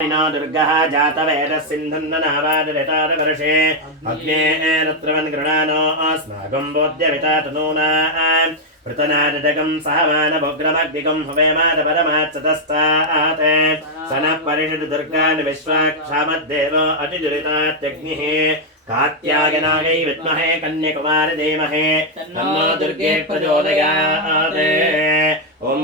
दुर्गः जातवेदः सिन्धन्ननावादरितारवर्षे अग्नेरत्रवन् गृणानो अस्माकं बोध्यविता तनूना पृतनादगं सहमानभोग्रमग्निगं हुवेमादपरमात्सतस्तात् सनः परिषद दुर्गान् विश्वाक्षामद्देव अतिदुरितात्यग्निः कात्यायनायै विद्महे कन्याकुमारी धीमहि तन्नो दुर्गे प्रचोदयात्। ओं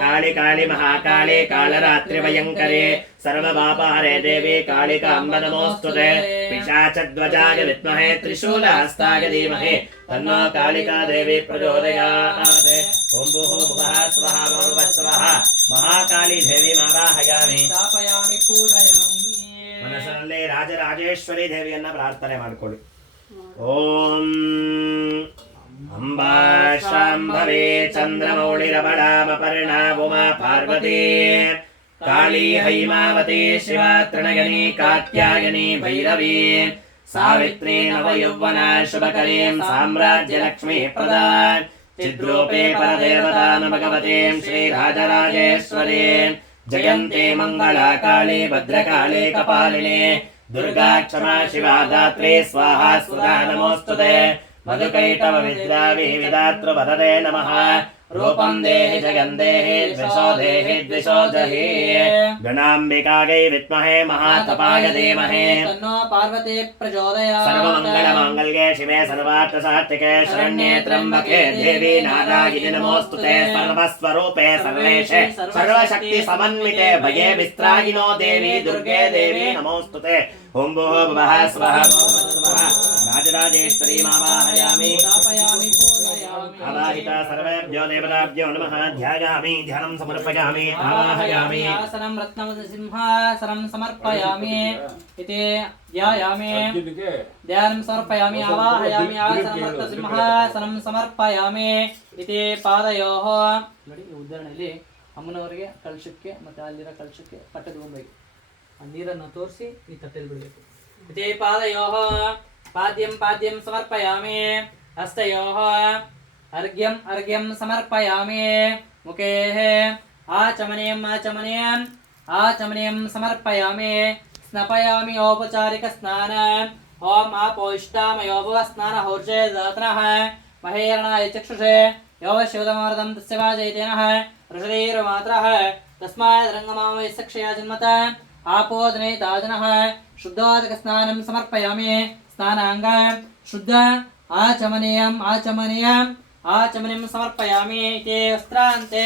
काली काली महाकाली कालरात्रि भयंकरे सर्वपापहरे देवी कालिकाम्ब नमोस्तुते पिशाचध्वजाय विद्महे त्रिशूलहस्ताय धीमहि तन्नो कालिका देवी प्रचोदयात्। ओं भूर्भुवः स्वः भूर्भुवस्सवः महाकाली देवी आवाहयामि स्थापयामि पूजयामि। मनसल्ले राजराजेश्वरी देवियन्न प्रार्थने माड्ಕೊಳ್ಳಿ। ओं अंबा शांभवी चंद्रमौलिरबलामपर्णा उमा पार्वती काली हैमावती शिवा त्रिनयनी कात्यायनी भैरवी सावित्री नवयौवना शुभकरीं साम्राज्यलक्ष्मी प्रदान् चिद्रूपे परदेवतां भगवतीं श्रीराजराजेश्वरीं जयन्ती मंगला काली भद्रकाली कपालिनी दुर्गा क्षमा शिवा दात्री स्वाहा सुधा नमोस्तुते मधुकैटव विद्रावी विदातृ वरदे नमः रूपं देहि जगं देहि द्विषो देहि द्विषो जहि गणाम्बिकायै विद्महे महातपाय धीमहि तन्नो पार्वती प्रचोदयात्। सर्वमङ्गलमाङ्गल्ये शिवे सर्वार्थसात्विके शरण्ये त्र्यम्बके देवी नारायणि नमोस्तुते सर्वस्वरूपे सर्वेशे सर्वशक्ति समन्विते भये विस्त्रायिनो देवी दुर्गे देवी नमोस्तुते। ओं भूर्भुवः स्वः राजराजेश्वरी मावाहयामि स्थापयामि पूजयामि। आवाहिता सर्वेभ्यो देवताभ्यो नमः ध्यायामि ध्यानं समर्पयामि आवाहयामि आसनं रत्नसिंहासनं समर्पयामि इति ध्यायामि ध्यानं समर्पयामि आवाहयामि आसनं रत्नसिंहासनं समर्पयामि इति पादयोः ನೋಡಿ ಉದಾಹರಣೆಯಲ್ಲಿ ಅಮ್ಮನವರಿಗೆ ಕಳಶಕ್ಕೆ ಮತ್ತೆ ಅಲ್ಲಿರೋ ಕಳಶಕ್ಕೆ ಪಟ್ಟ ತಗೊಂಬೇಕು ಆ ನೀರನ್ನು ತೋರಿಸಿ ಈ ತಟ್ಟೆಯಲ್ಲಿ ಬಿಡಬೇಕು ಇತಿ ಪಾದಯೋः पाद्यं पाद्यं समर्पयामि हस्तयोः अर्घ्यम् अर्घ्यं समर्पयामि मुखेः आचमनीयं समर्पयामि स्नापयामि औपचारिकस्नानम् ओम आपोष्टामयो भुवस्नानहौर्जे दातनः महेरणाय चक्षुषे यो शिवदमार्दं तस्य वाजयतेनः ऋषधीर्मात्रः तस्मात् रङ्गमामय सक्षया जन्मत आपोदने ताजनः शुद्धोदकस्नानं समर्पयामि स्नानांग शुद्ध आचमनीयं समर्पयामि इति वस्त्रान्ते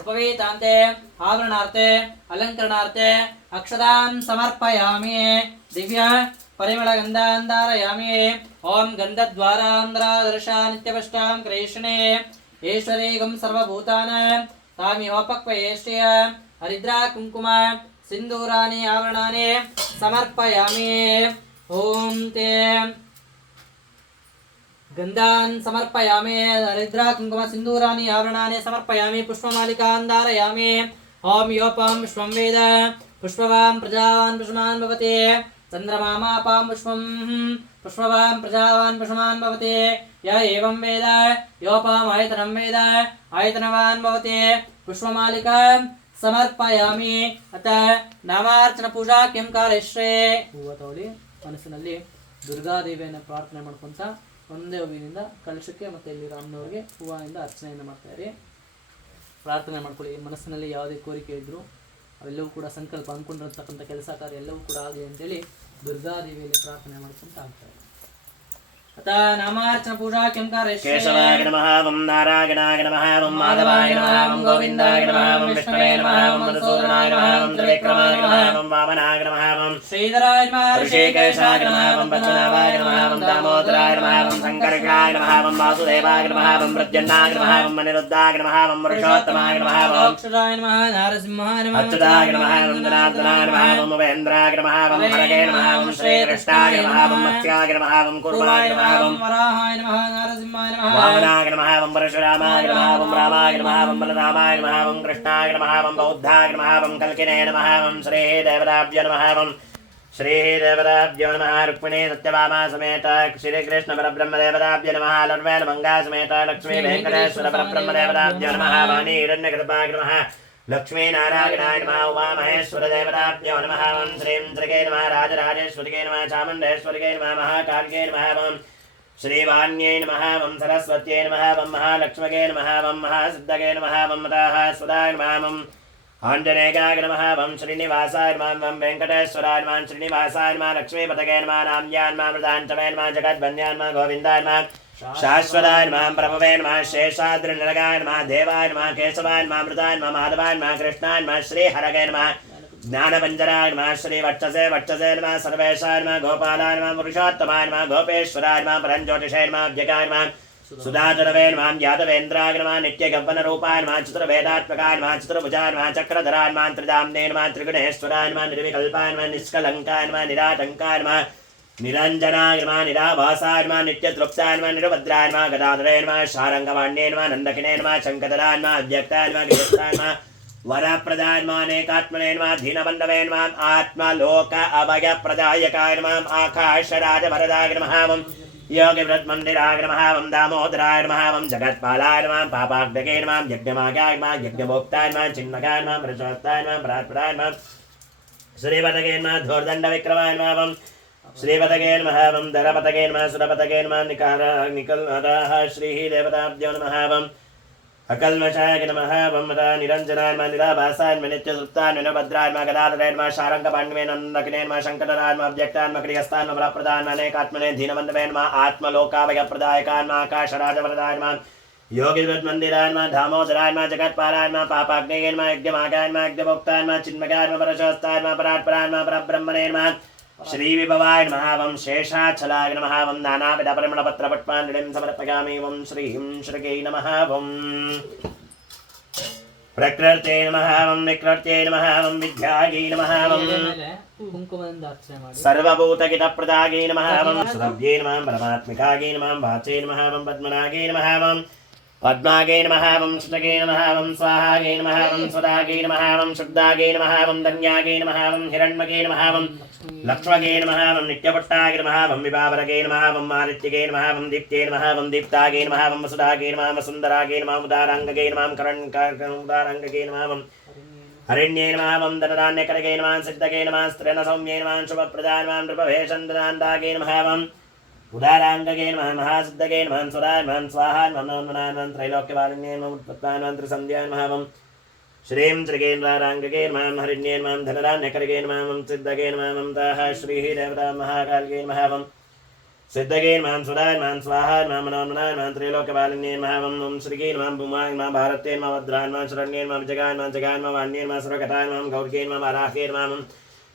उपवीतान्ते आवरणार्थे अलङ्करणार्थे अक्षतां समर्पयामि दिव्य परिमलगन्धान् धारयामि ओं गन्धद्वारान्ध्रादर्शा नित्यपष्टां क्रेषणे ईश्वरीगं सर्वभूतानां तामिहोपक्वयेष्य हरिद्रा कुङ्कुम सिन्दूराणि आवरणानि समर्पयामि ओं ते गन्धान् समर्पयामि हरिद्रा कुङ्कुम सिन्दूराणि आवरणानि समर्पयामि पुष्पमालिकान् धारयामि ओं योपं विश्वं वेद पुष्पवां प्रजावान् पुष्पमान् भवति चन्द्रमामापां पुष्पवां प्रजावान् पुष्पमान् भवति य एवं वेद योपम् आयतनं वेद आयतनवान् भवति पुष्पमालिकां समर्पयामि अत नामार्चन पूजा किं कारयिष्ये ಹೂವು ತಗೊಳ್ಳಿ ಮನಸ್ಸಿನಲ್ಲಿ ದುರ್ಗಾದೇವಿಯನ್ನು ಪ್ರಾರ್ಥನೆ ಮಾಡ್ಕೊಂತ ಒಂದೇ ಹೂವಿನಿಂದ ಕಲಶಕ್ಕೆ ಮತ್ತೆ ಇಲ್ಲಿ ರಾಮನವರಿಗೆ ಹೂವಿನಿಂದ ಅರ್ಚನೆಯನ್ನು ಮಾಡ್ತಾರೆ ಪ್ರಾರ್ಥನೆ ಮಾಡ್ಕೊಳ್ಳಿ ಮನಸ್ಸಿನಲ್ಲಿ ಯಾವುದೇ ಕೋರಿಕೆ ಇದ್ದರೂ ಅವೆಲ್ಲವೂ ಕೂಡ ಸಂಕಲ್ಪ ಅಂದ್ಕೊಂಡಿರತಕ್ಕಂಥ ಕೆಲಸ ಕಾರ್ಯ ಎಲ್ಲವೂ ಕೂಡ ಆಗಲಿ ಅಂತೇಳಿ ದುರ್ಗಾದೇವಿಯಲ್ಲಿ ಪ್ರಾರ್ಥನೆ ಮಾಡ್ಕೊಂತ ಆಗ್ತಾರೆ अतः नामार्चन पूजा किं कारयिष्ये केशवाय नमः वं नारायणाय नमः वं माधवाय नमः वं गोविन्दाय नमः वं विष्णवे नमः वं मधुसूदनाय नमः वं त्रिविक्रमाय नमः वं वामनाय नमः वं श्रीधराय नमः ऋषिकेशाय नमः वं पद्मनाभाय नमः वं दामोदराय नमः वं शङ्कराय नमः वं वासुदेवाय नमः वं प्रद्युम्नाय नमः वं अनिरुद्धाय नमः वं पुरुषोत्तमाय नमः वं अक्षराय नमः नारसिंहाय नमः अच्युताय नमः वं जनार्दनाय नमः वं उपेन्द्राय नमः वं हरगे नमः वं श्रीकृष्णाय नमः वं मत्स्याय नमः वं कुर्माय नमः वराहाय नमः नारसिंहाय नमः वामनाय नमः वं परशुरामाय नमः वं रामाय नमः वं बलरामाय नमः वं कृष्णाय नमः वं बौद्धाय नमः वं कल्किने नमः वं श्रीदेवताभ्यो नमः वं श्रीदेवताभ्यो नमः रुक्मिणी सत्यभामा समेत श्रीकृष्ण परब्रह्मदेवताभ्यो नमः लर्वेल मंगा समेत लक्ष्मी वेंकटेश्वर परब्रह्मदेवताभ्यो नमः वाणी हिरण्यगर्भाय नमः लक्ष्मी नारायणाय नमः उमा महेश्वर देवताभ्यो नमः ओं श्रीं त्रिगे नमः राजराजेश्वरिगे नमः चामुण्डेश्वरिगे नमः महाकालिके नमः ओं श्रीवाण्यै नमः ओं सरस्वत्यै नमः ओं महालक्ष्मगे नमः ओं महासिद्धगे नमः ओं मतास्वदाय नमः ओं आञ्जनेयाय नमः ओं श्रीनिवासाय नमः ओं वेङ्कटेश्वराय नमः श्रीनिवासाय नमः लक्ष्मीपतये नमः नाम्याय नमः मृदान्तवे नमः जगद्वन्द्याय नमः गोविन्दाय नमः शाश्वताय नमः प्रभवे नमः शेषाद्रिनरगाय नमः देवाय नमः केशवाय नमः मृदाय नमः माधवाय नमः कृष्णाय नमः श्रीहरगे नमः ज्ञानपञ्जराय नमः श्रीवक्षसे नमः सर्वेशाय नमः गोपालाय नमः पुरुषोत्तमाय नमः गोपेश्वराय नमः परञ्ज्योतिषे नमः अव्यगाय नमः सुधाचरवे नमः यादवेन्द्राय नमः नित्यगव्वनरूपाय नमः चतुर्वेदात्मकाय नमः चतुर्भुजाय नमः चक्रधराय नमः त्रिदाम्ने नमः त्रिगुणेश्वराय नमः निर्विकल्पाय नमः निष्कलङ्काय नमः निराटङ्काय नमः निरञ्जनाय नमः निराभासाय नमः नित्यतृप्ताय नमः निरभद्राय नमः गदाधरे नमः शारङ्गवाण्ये नमः नन्दकिने नमः शङ्कधराय नमः अव्यक्ताय नमः गिरिस्थाय नमः वरप्रदाय नमः अनेकात्मने नमः दीनबन्धवे नमः आत्मलोक अभयप्रदायकाय नमः आकाशराजवरदाय नमः योगिवृत्मन्दिराय नमः दामोदराय नमः जगत्पालाय नमः पापाग्नगे नमः यज्ञमागाय नमः यज्ञभोक्ताय नमः चिन्मगाय नमः प्रचोत्ताय नमः परात्पराय नमः श्रीपतगे नमः धूर्दण्डविक्रमाय नमः श्रीपतगे नमः दरपतगे नमः सुरपतगे नमः निकलः श्रीः देवताभ्यो नमः अकल्मषाय नमः निरञ्जनाय नमः निराभासाय नमः नित्यतृप्ताय नमः निरभद्राय नमः गदाधराय नमः शारङ्गपाण्डवे नन्दकिने नमः शङ्करराय नमः अव्यक्ताय नमः क्रियस्ताय नमः वरप्रदाय नमः अनेकात्मने दीनबन्धवे नमः आत्मलोकाभयप्रदायकाय नमः आकाशराजवरदाय नमः योगिवृत्मन्दिराय नमः दामोदराय नमः जगत्पालाय नमः पापाग्नेय नमः यज्ञमागाय नमः यज्ञभोक्ताय नमः चिन्मगाय नमः परशोस्ताय नमः परात्पराय नमः परब्रह्मणे नमः श्रीविभवाय नमः वं शेषाचलाय नमः वं नानाविधपरिमलपत्रपट्माण्डलिं समर्पयामि वं श्रीं श्रीकै नमः वं प्रकृते नमः वं विकृत्यै नमः वं विद्यायै नमः वं सर्वभूतहितप्रदायै नमः वं सुरभ्यै नमः परमात्मिकायै नमः वाचे नमः वं पद्मनागै नमः वं पद्मागे नमः वं शुचगे नमः वं स्वाहागे नमः वं स्वदागे नमः वं शुद्धागे नमः वं धन्यागे नमः वं हिरण्मगे नमः वं लक्ष्मगे नमः वं नित्यपट्टागे नमः वं विभावरगे नमः वं आदित्यगे नमः वं दीप्ते नमः वं दीप्तागे नमः वं वसुधागे नमः वं सुन्दरागे नमः उदाराङ्गगे नमः उदाराङ्गगे नमः वं हरिण्ये नमः वं धनधान्यकरगे नमः सिद्धगे नमः स्त्रेणसौम्ये नमः शुभप्रदाय नमः नृपभेषन्दनान्दागे नमः वं उदाराङ्गगे नमः महासिद्धगे नमः सुराय नमः स्वाहा नमः नमः त्रैलोक्यवालिन्ये नमः उत्पत्ताय नमः त्रिसन्ध्याय नमः वं श्रीं त्रिगेन्द्राराङ्गगे नमः हरिण्ये नमः धनधान्यकरगे नमः वं सिद्धगे नमः ममताः श्रीः देवता महाकालिके नमः वं सिद्धगे नमः सुराय नमः स्वाहा नमः मनोन्मनाय नमः त्रैलोक्यवालिन्ये नमः वं श्रीगे नमः भूमाय नमः भारते नमः भद्राय नमः शरण्ये नमः विजगाय नमः वाण्ये नमः सर्वगताय नमः गौर्गे नमः वाराहे नमः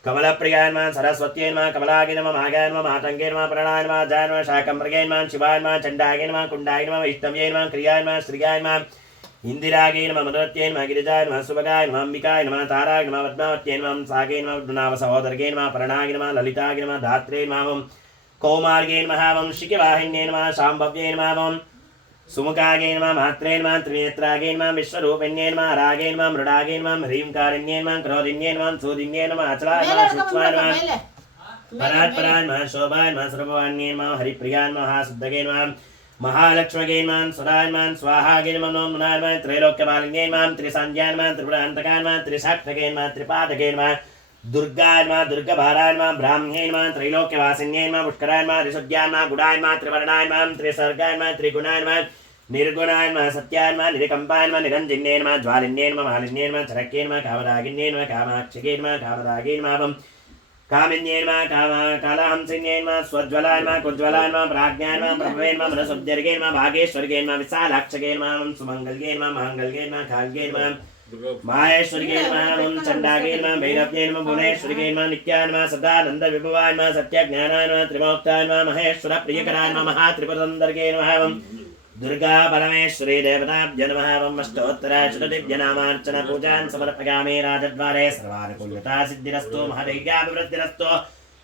कमलप्रियाय नमः सरस्वत्यै नमः कमलागे नमः मागाय नमः मातङ्गे नमः प्रणाय नमः अजाय नमः शाकम्भृगे नमः शिवाय नमः चण्डागे नमः कुण्डाय नमः वैष्णव्यै नमः क्रियाय नमः श्रियाय नमः इंदिरागे नमः मधुरत्यै नमः गिरिजाय नमः सुभगाय नमः अंबिकाय नमः ताराय नमः पद्मावत्यै नमः सागे नमः नव सहोदरगे नमः प्रणागे नमः ललितागे नमः धात्रे नमः कौमार्गे नमः शिखिवाहिन्ये नमः शाम्भव्ये नमः सुमुखागे नमः मात्रे नमः त्रिनेत्रागे नमः विश्वरूपिण्ये नमः रागे नमः मृडागे नमः ह्रींकारिण्ये नमः क्रोधिन्ये नमः सूदिन्ये नमः अचलाय नमः सूक्ष्माय नमः परात्पराय नमः शोभाय नमः सर्ववाण्ये नमः हरिप्रियाय नमः महासिद्धगे नमः महालक्ष्मगे नमः सुराय नमः स्वाहागे नमः नमः नमः त्रैलोक्यपालिन्ये नमः त्रिसंध्याय नमः त्रिपुरान्तकाय नमः त्रिशाक्तगे नमः त्रिपादगे नमः दुर्गाय नमः दुर्गभाराय नमः ब्राह्म्ये नमः त्रैलोक्यवासिन्ये नमः पुष्कराय नमः त्रिशुद्ध्याय नमः गुडाय नमः त्रिवर्णाय नमः त्रिसर्गाय नमः त्रिगुणाय नमः निर्गुणाय नमः सत्याय नमः निरकम्पाय नमः निरञ्जन्ये नमः ज्वालिन्ये नमः मालिन्ये नमः चरक्ये नमः कामरागिन्ये नमः कामाक्षिगे नमः कामरागे नमः कामिन्ये नमः कालहंसिन्ये नमः स्वज्वलाय नमः कुज्वलाय नमः प्राज्ञाय नमः प्रभवे नमः मनसुब्जर्गे नमः भागेश्वर्गे नमः विशालाक्षगे नमः सुमङ्गल्ये नमः माङ्गल्ये नमः खाल्ये नमः माहेश्वरिगे नमः चण्डागे नमः भैरव्ये नमः भुवनेश्वरिगे नमः नित्याय नमः सदानन्द विभवाय नमः सत्यज्ञानाय नमः त्रिमोक्ताय नमः महेश्वर प्रियकराय नमः महात्रिपुरसुन्दरगे नमः दुर्गा परमेश्वरी देवताभ्यो नमः अष्टोत्तरशतदिव्यनामार्चन पूजान् समर्पयामि राजद्वारे सर्वानुकूलता सिद्धिरस्तु महदैर्याभिवृद्धिरस्तु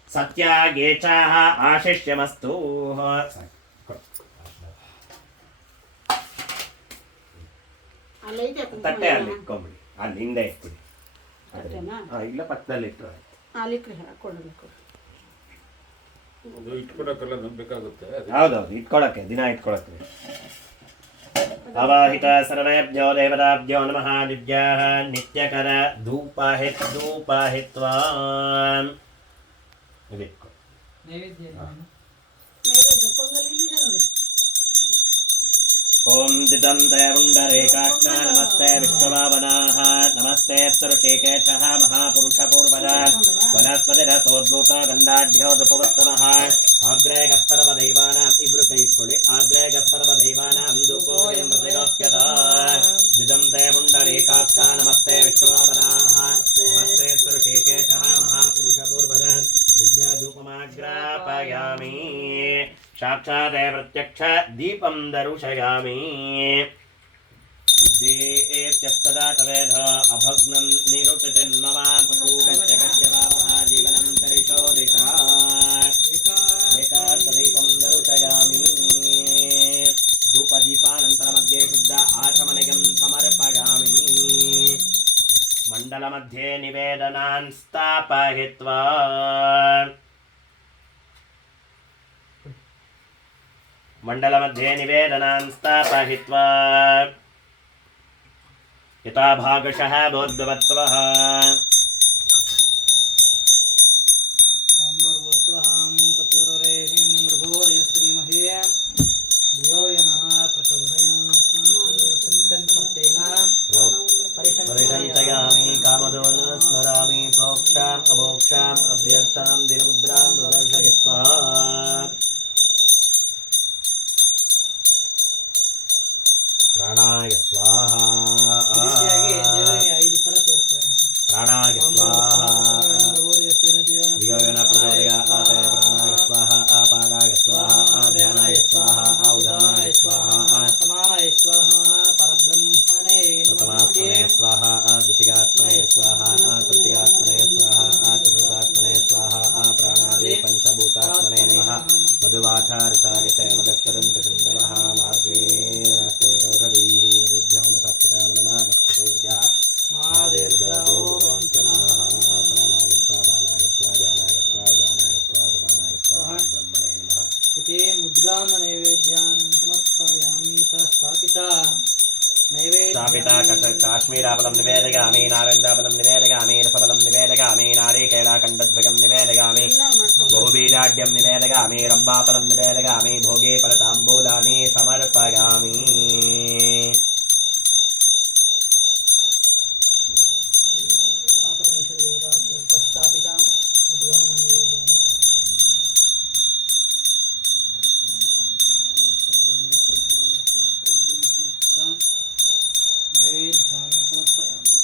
सत्यागेचाः आशिष्यमस्तु ತಟ್ಟೆ ಅಲ್ಲಿ ಇಟ್ಕೊಂಬಿಡಿ ಅಲ್ಲಿ ಹಿಂದೆ ಇಟ್ಬಿಡಿ ಇಲ್ಲ ಪಕ್ಕದಲ್ಲಿ ಇಟ್ಟರೆ ಹೌದೌದು ಇಟ್ಕೊಳಕ್ಕೆ ದಿನ ಇಟ್ಕೊಳಕ್ಕೆ अवाहित सर्वेभ्यो देवताभ्यो नमः दिव्याः नित्यकर धूपाहित्वा ओम दिदंते पुंडरीकाक्षा नमस्ते विष्णुवावनाः नमस्ते ऋषिकेशः महापुरुषपूर्वजा वनस्पतिरसोद्भूत गन्धाढ्यो धूपवत्तमः अग्रे गस्परवदैवानाम् इब्रुकैक्कुळि अग्रे गस्परवदैवानाम् धूपोऽयं प्रतिगोप्यता दिदंते पुंडरीकाक्षा नमस्ते विष्णुवावनाः नमस्ते ऋषिकेशः महापुरुषपूर्वजा विद्याधूपमाग्रापयामि साक्षात् प्रत्यक्ष दीपं दर्शयामि उद्दीप्यस्तदा तवेध अभग्नं निरुचितिन्ममा पशुगस्य कश्यवामः जीवनं तरिशो दिशा एकार्तदीपं दर्शयामि धूपदीपानन्तरमध्ये शुद्ध आचमनिकं समर्पयामि मण्डलमध्ये निवेदनान् स्थापयित्वा मण्डलमध्ये निवेदनान् स्थापयित्वा यथा भागशः भोद्भवत्सवः ओम तत्सर्वरेहिं मृगोदय श्रीमहे धियो यो नः परिशंसयामि कामदोन स्मरामि प्रोक्षाम् अभोक्षाम् अभ्यर्थां दिनमुद्रां प्रदर्शयित्वा प्राणाय स्वाहा प्राणाय स्वाहा दिगगण प्रचोदयात् प्राणाय स्वाहा अपानाय स्वाहा ध्यानाय स्वाहा औदानाय स्वाहा समानाय स्वाहा परब्रह्मणे प्रथमात्मने स्वाहा द्वितीयात्मने स्वाहा तृतीयात्मने स्वाहा चतुर्थात्मने स्वाहा प्राणादि पंचभूतात्मने नमः मधुवाठारितागते मदक्षरं प्रचन्दवः मार्गेणस्तोषधीः मधुभ्यो न सप्तः नमः महादेवो वन्तनः प्राणाय स्वाहा पानाय स्वाहा ध्यानाय स्वाहा उदानाय स्वाहा समानाय स्वाहा ब्रह्मणे नमः इति मुद्गान् नैवेद्यान् समर्पयामि स्थापिता स्थापिता काश्मीराफलं निवेदयामि नारञ्जाफलं निवेदयामि रसफलं निवेदयामि नारिकेलाखण्डध्वजं निवेदयामि बहुबीजाढ्यं निवेदयामि रम्भाफलं निवेदयामि भोगे फलताम्बूलानि समर्पयामि स्थापितां मुद्गान् नैवेद्यान् नैवेद्यानि समर्पयामि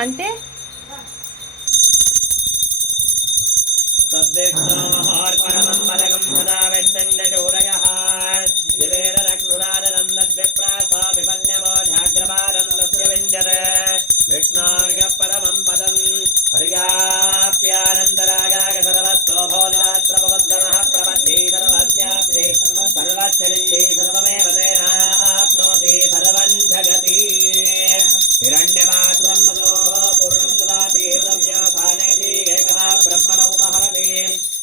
అంటే तद्विष्णोर्परमम्बलगं सदा वेत्तण्डशूरयः दिवेदरक्षुरादनन्दद्विप्रासा विपन्यमोढाग्रपादन्दस्य विन्द्यते विष्णोर्यः परमं पदं पर्याप्यानन्तरागाय सर्वस्तोभोरात्रपवद्गमः प्रपद्ये सर्वस्याप्ते सर्वश्चरित्ये सर्वमेव तेनाप्नोति सर्वं जगति हिरण्यपात्रं मदोः पूर्णं ददाति हृदव्यासानेति एकदा ब्रह्मण उपहरति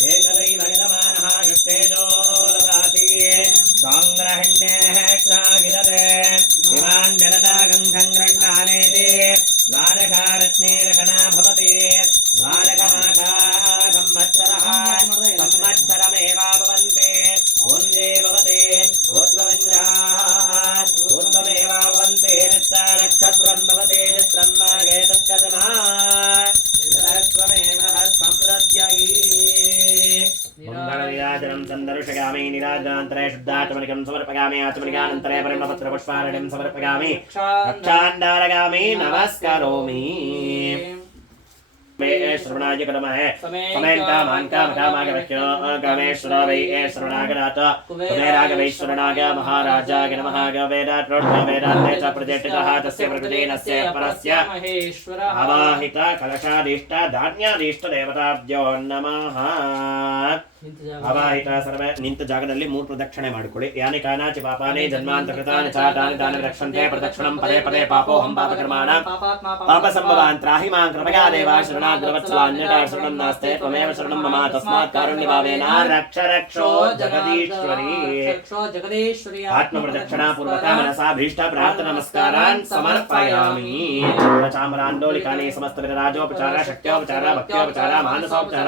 एकदैव यजमानः युष्टेजो ददाति साङ्ग्रहण्येः क्षागिरते इमान् जलदागं सङ्गृह्णानेति द्वारकारत्नेरकणा भवति द्वारकमाकाः संवत्सरः संवत्सरमेवाभवन्ति ऊर्जे भवति ऊर्ध्ववञ्जाः ऊर्ध्वमेवाभवन्ति नित्यानक्षत्रं भवति चित्रं मागे तत्कर्मा त्वमेव संवृद्ध्ययि मङ्गलविराजनं सन्दर्शयामि निराजनान्तरे शुद्धात्मनिकं समर्पयामि आचमनिकानन्तरे परिमलपत्रपुष्पारणिं समर्पयामि रक्षान्धारयामि नमस्करोमि मे श्रवणाय नमः समेन कामान् कामकामागमह्यो कामेश्वर वै श्रवणागनाथ कुबेरागवैश्वरणाग महाराजाय नमः गवेदात् रोड्वेदान्ते च प्रतिष्ठितः तस्य प्रकृतेनस्य परस्य महेश्वरः आवाहित कलशाधीष्ट धान्याधीष्ट देवताभ्यो नमः ಅವಾಹಿತ ಸರ್ವ ನಿಂತ ಜಾಗದಲ್ಲಿ 3 ಪ್ರದಕ್ಷಿಣೆ ಮಾಡಿಕೊಳ್ಳಿ ಯಾನಿ ಕಾನಾಚಿ ಪಾಪಾನಿ ಜನ್ಮಾಂತಕೃತಾನಿ ಚಾತಾನಿ ತಾನಿ ರಕ್ಷಂತೆ ಪ್ರದಕ್ಷಿಣಂ ಪದೇ ಪದೇ ಪಾಪೋಹಂ ಪಾಪಕರ್ಮಾಣ ಪಾಪ ಸಂಭವಾನ್ ತ್ರಾಹಿ ಮಾಂ ಕೃಪಯಾ ದೇವ ಶರಣಾಗ್ರವತ್ಸಲ ಅನ್ಯತಾ ಶರಣಂ ನಾಸ್ತೆ ತ್ವಮೇವ ಶರಣಂ ಮಮ ತಸ್ಮಾತ್ ಕಾರುಣ್ಯಭಾವೇನ ರಕ್ಷ ರಕ್ಷೋ ಜಗದೀಶ್ವರಿ ಆತ್ಮ ಪ್ರದಕ್ಷಿಣಾ ಪೂರ್ವಕ ಮನಸಾ ಭೀಷ್ಟ ಪ್ರಾರ್ಥನಾ ನಮಸ್ಕಾರಾನ್ ಸಮರ್ಪಯಾಮಿ ಚಾಮರಾಂಡೋಲಿಕಾನಿ ಸಮಸ್ತ ವಿಧ ರಾಜೋಪಚಾರ ಶಕ್ತ್ಯೋಪಚಾರ ಭಕ್ತ್ಯೋಪಚಾರ ಮಾನಸೋಪಚಾರ